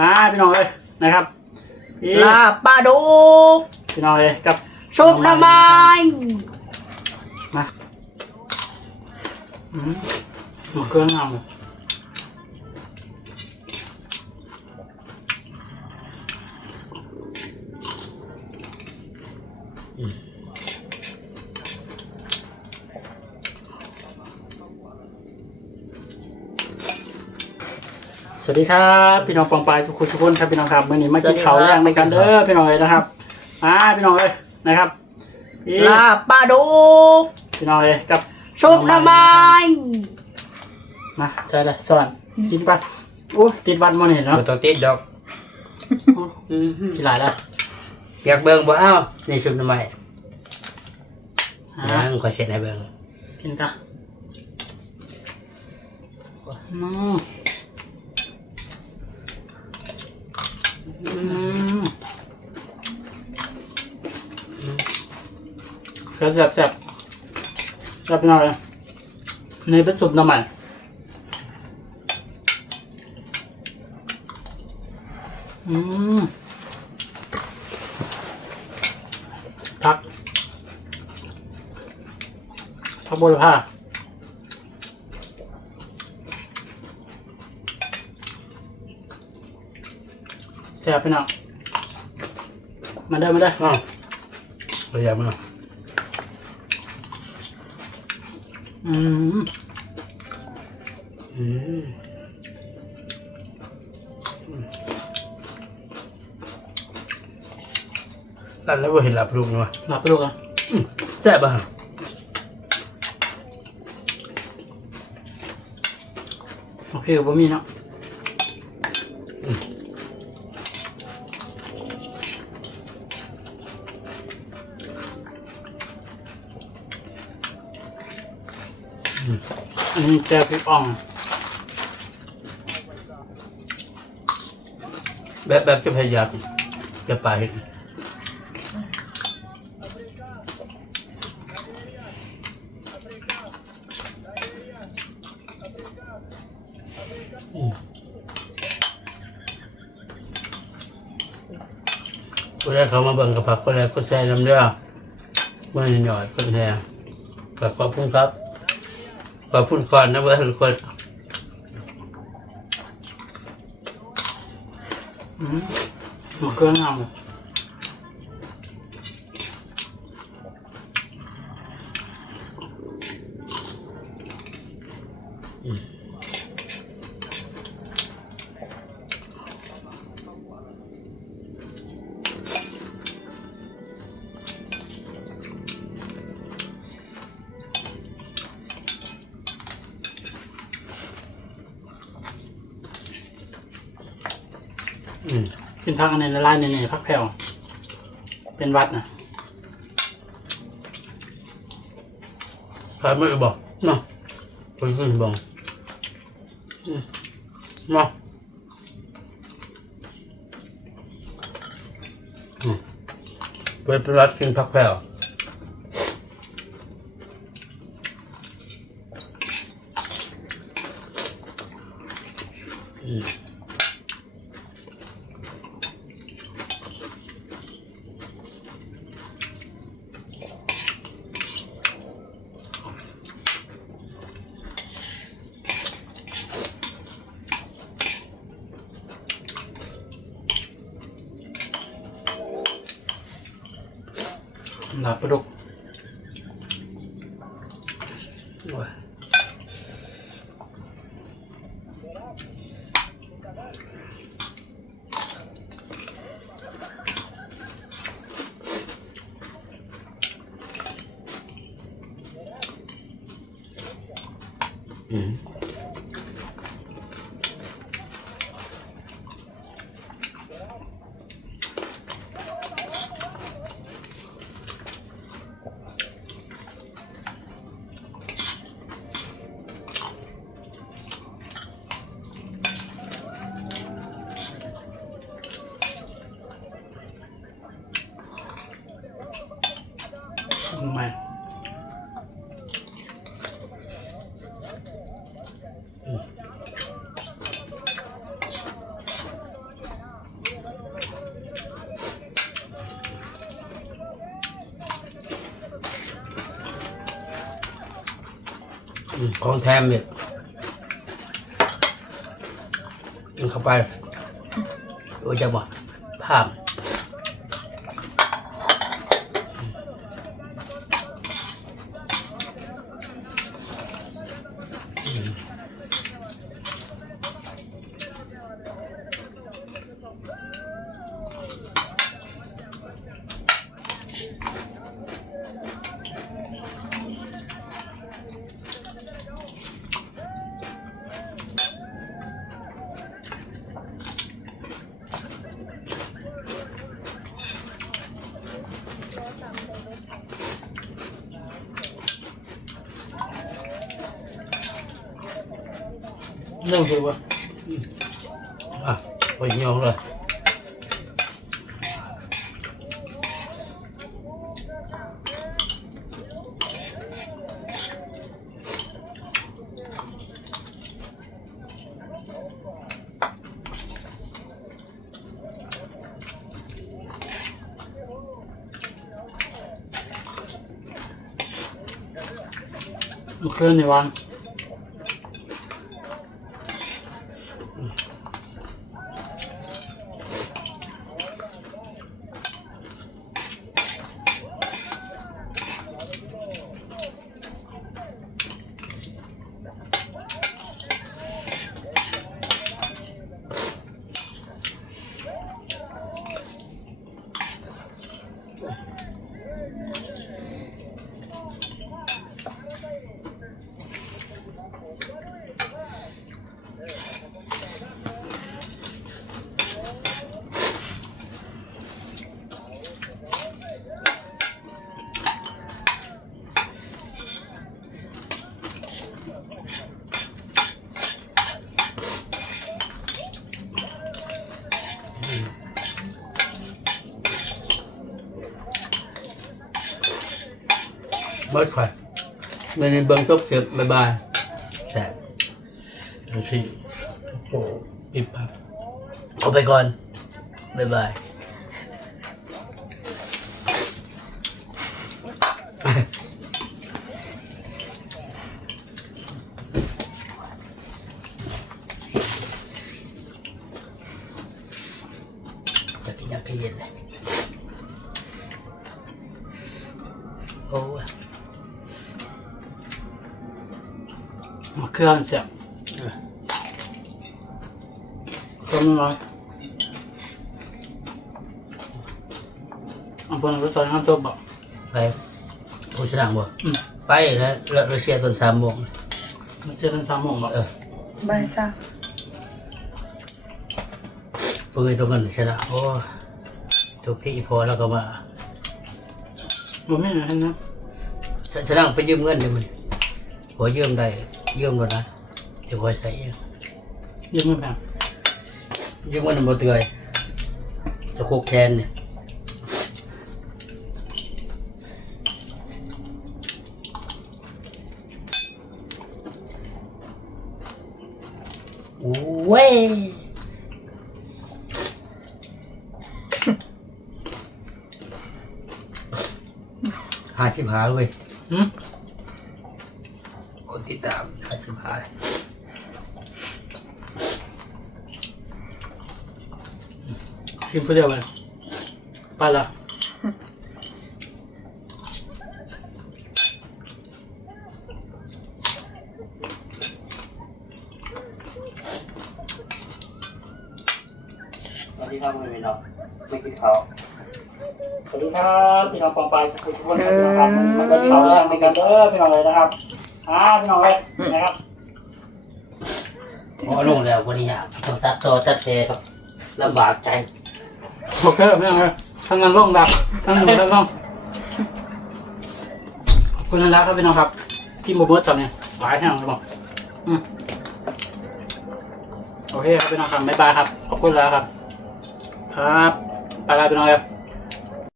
อ่าพี่น้องเลยนะครับพี่ลาบปลาดุกพี่น้องเลยกับซุปหน้ำไม้มาอืมมะเขืองามเลย สวัสดีครับพี่น้องปองปายสุขุมสุขนครับพี่น้องครับมื่อนี้มากินข้าวแรงในกันเด้อพี่น้องเลยนะครับอ่าพี่น้องเลยนะครับพี่ลาบปลาดุกพี่น้องเลยกับซุปหน้ำไม้มาใส่เลยสอนกินปัดโอ้ติดวันมาเนี่ยเนาะบ่ต้องติดดอกอืมพี่หลายแล้วอยากเบิ่งบ่เอ้านี่ซุปหน่อไม้อ่ายังขอเช็ดให้เบิ่งกินจ้ะอืมอืม แซ่บแซ่บแซ่บแซ่บพี่อยนี่เป็นซุปน้ำมันอืมพักพักบุรพาแซ่บพี่น้องมาเด้มาเด้อเอ้าบ่อยากมาอืม อืมร้านแล้วบ่เห็นหลับลูกเนาะหลับไปลูกอะแซ่บบ่ฮะโอเคบ่มีเนาะ อันนี้เจอพริกอ่อง แบบแบบจะพยายามจะไปเฮ็ดอืมผู้ใดเขามาเบิ่งกับผักผู้ใดก็ใช้น้ำเด้อเมื่อหน่อยๆเพิ่นแฮกับขอบคุณครับ อบคุณก่อนนะเพื่อนทุกคนอืมมะเขืองา กินพักอันนี้ละลายในนี่พักแผ่วเป็นหวัดนะขายไม่บอกเนาะไปขึ้นบอกอืมเนาะอืมไปเป็นรัดกินผักแผ่วอืม หลับปลาดุกโอ้ยอืมทำไม อืม ของแถมเนี่ยกินเข้าไปโอ้จักบ่ภาพ เริ่มคือว่าอะ ไปยองเลยเมื่อคืนในวันเบิดข่อยเมื่อนี้เบิ่งจบเก็บบายบายแซ่บดูสิโอ้ปิดปับเอาไปก่อนบายบายจะกินยังไงเย็นเลยโอ้ ยเมื่อคืนเสียบก็ไม่ร้อนอันบนรถไฟน้ำจบบอกไปโฆษณาบ่อืมไปแล้วแล้วเราเชียร์ตอนสามโมงมันเสียตั้งสามโมงบอกเออใบซ่าเพื่อตรงกันชนะโอ้ยทุกที่พอแล้วก็มามันไม่เหมือนกันนะชนะไปยืมเงินเดี๋ยวมัน พอยืมได้ยืมแล้วนะเดี๋ยวพอใส่เองยืมไม่แพงยืมเงินบ่เตือยจะโคกแทนเนี่ยโอ้ยห้าสิบห้าเว้ยหืม คนติดตามห้าสิบห้ากินเพื่อเดียวกันไปละสวัสดีครับคุณพี่น้องไม่กินข้าวสวัสดีครับพี่น้องปองปลายสุขุมสุขนนะครับมันเป็นเขาแรงในกันเด้อพี่น้องเลยนะครับ อ่าพี่น้องเลยนะครับพอลงแล้ววันนี้อะต้องตัดต่อตัดเทครับลำบากใจโอเคพี่น้องเลยทั้งนั้นร่องดับทั้งหนึ่งทั้งร่องขอบคุณนะครับพี่น้องครับ ที่โมเบิร์ตจับเนี่ยหลายแห่งเลยบอกอืมโอเคครับพี่น้องครับบ๊ายบายครับ ขอบคุณแล้วครับ ครับไปแล้วพี่น้องเลย